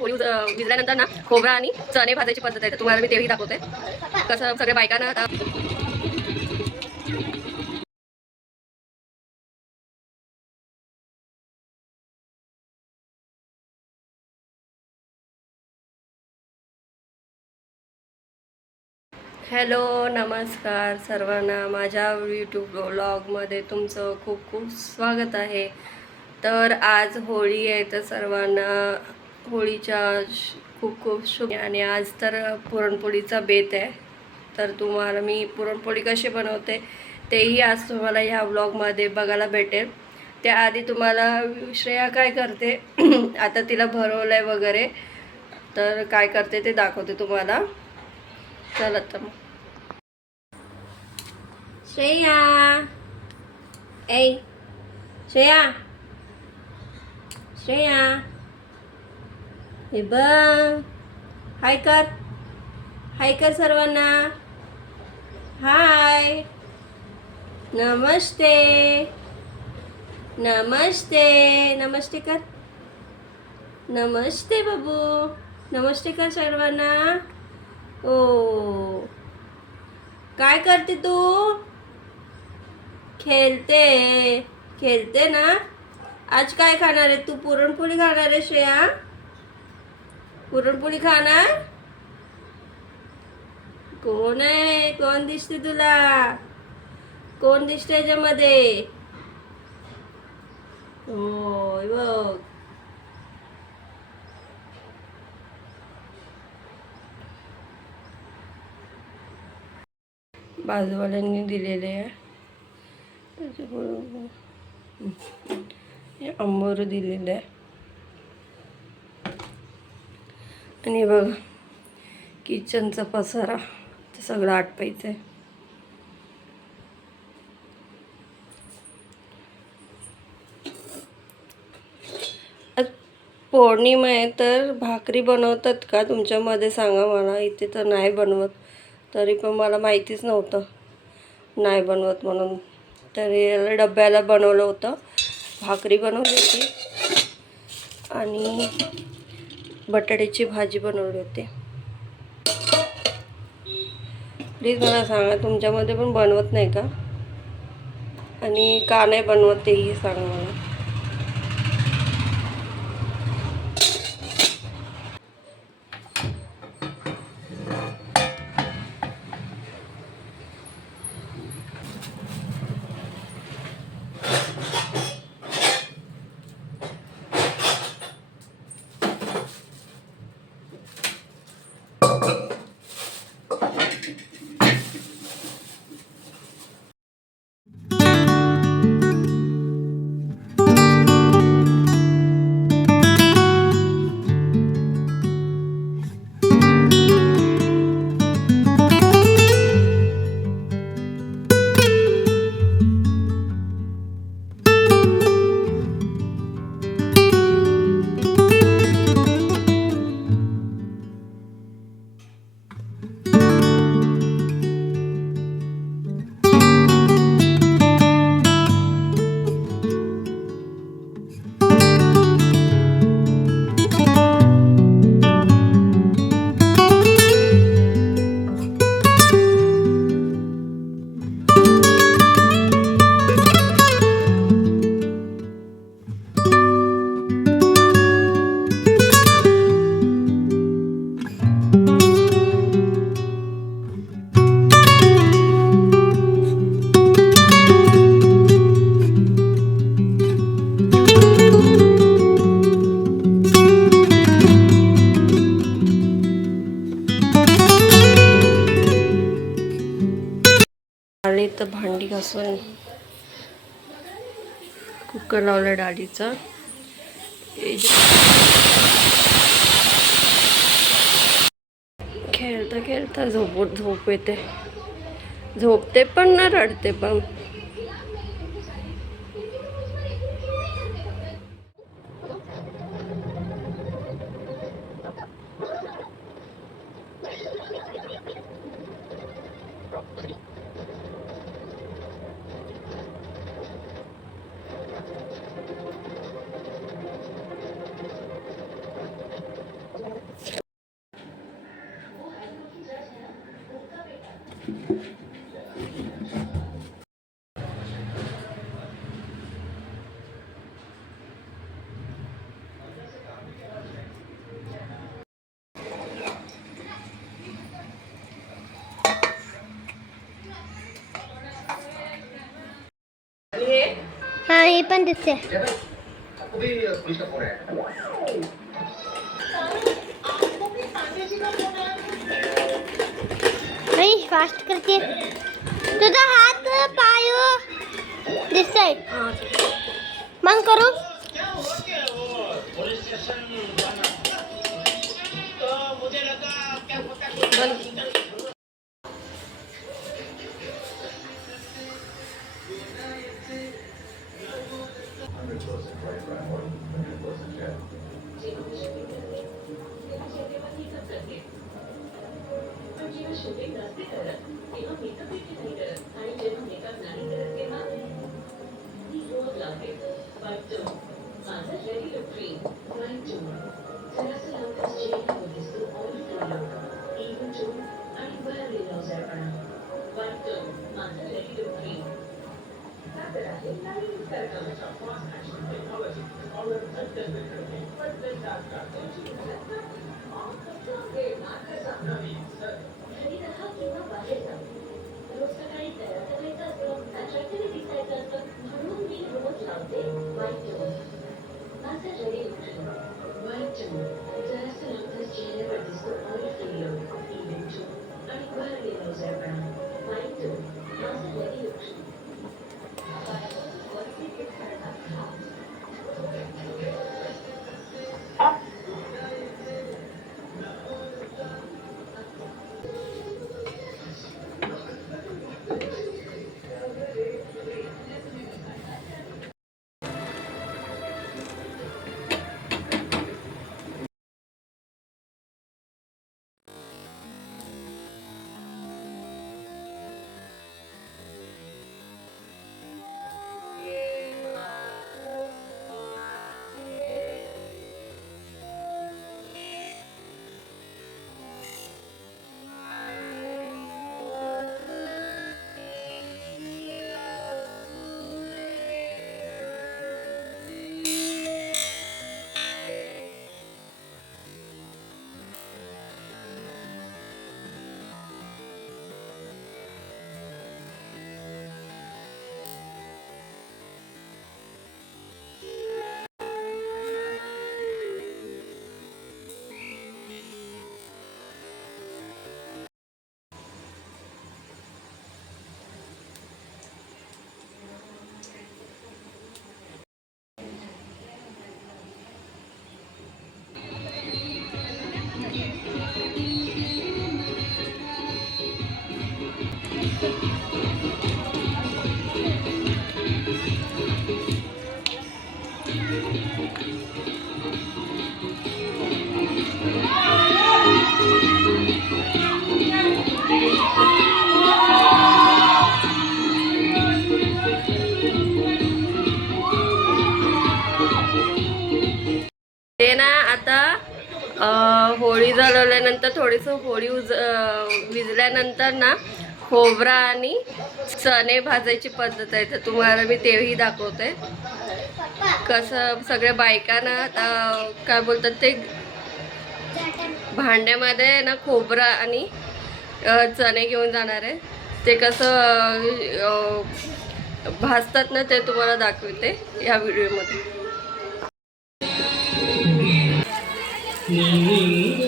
होळी विजल्यानंतर ना खोबरा आणि चणे भाजायची पद्धत आहे, तर तुम्हाला मी तेही दाखवते कसं सगळ्या बायकांना आता. हॅलो, नमस्कार सर्वांना. माझ्या यूट्यूब ब्लॉगमध्ये तुमचं खूप खूप स्वागत आहे. तर आज होळी आहे, तर सर्वांना होळीच्या खूप खूप शुभ. आणि आज तर पुरणपोळीचा बेत आहे, तर तुम्हाला मी पुरणपोळी कशी बनवते तेही आज तुम्हाला ह्या ब्लॉगमध्ये बघायला भेटेल. त्याआधी तुम्हाला श्रेया काय करते आता तिला भरवलं आहे वगैरे, तर काय करते ते दाखवते तुम्हाला. चला तर मग. श्रेया, ए श्रेया, श्रेया, हे बघ, हाय कर, हाय कर सर्वांना. हाय, नमस्ते, नमस्ते, नमस्ते कर, नमस्ते बाबू, नमस्ते कर सर्वांना. ओ, काय करते तू? खेळते, खेळते ना. आज काय खाणार आहे तू? पुरणपोळी खाणार आहे श्रेया? पुरणपोळी खाणार? कोण आहे? कोण दिसते तुला? कोण दिसते याच्यामध्ये? होय बघ, बाजूवाल्यांनी दिलेले आहे. आंबोर दिलेलं आहे. आणि बघ, किचनचा पसारा ते सगळं आटपायचं आहे. आज पौर्णिमा आहे, तर भाकरी बनवतात का तुमच्यामध्ये सांगा मला. इथे तर नाही बनवत, तरी पण मला माहितीच नव्हतं नाही बनवत म्हणून. तरी याला डब्याला बनवलं होतं, भाकरी बनवली होती आणि बटाट्याची भाजी बनवली होती. प्लीज मला सांगा तुमच्यामध्ये पण बनवत नाही का, आणि का नाही बनवत तेही सांगा मला. आले तर भांडी घासून कुकर लावला डाळीचा. खेळता खेळता झोप येते, झोपते पण ना रडते पण. हाँ ये पण दिसते नहीं फास्ट करके तुझा हात पायो दिसतंय मग करू ते ना आता होळी जळवल्यानंतर थोडीसं होळी विजल्यानंतर ना खोबरा आणि चणे भाजायची पद्धत आहे, तर तुम्हाला मी तेही दाखवते कसं. सगळ्या बायकांना आता काय बोलतात ते भांड्यामध्ये ना खोबरा आणि चणे घेऊन जाणार आहे, ते कसं भाजतात ना ते तुम्हाला दाखवते या व्हिडिओमध्ये. नहीं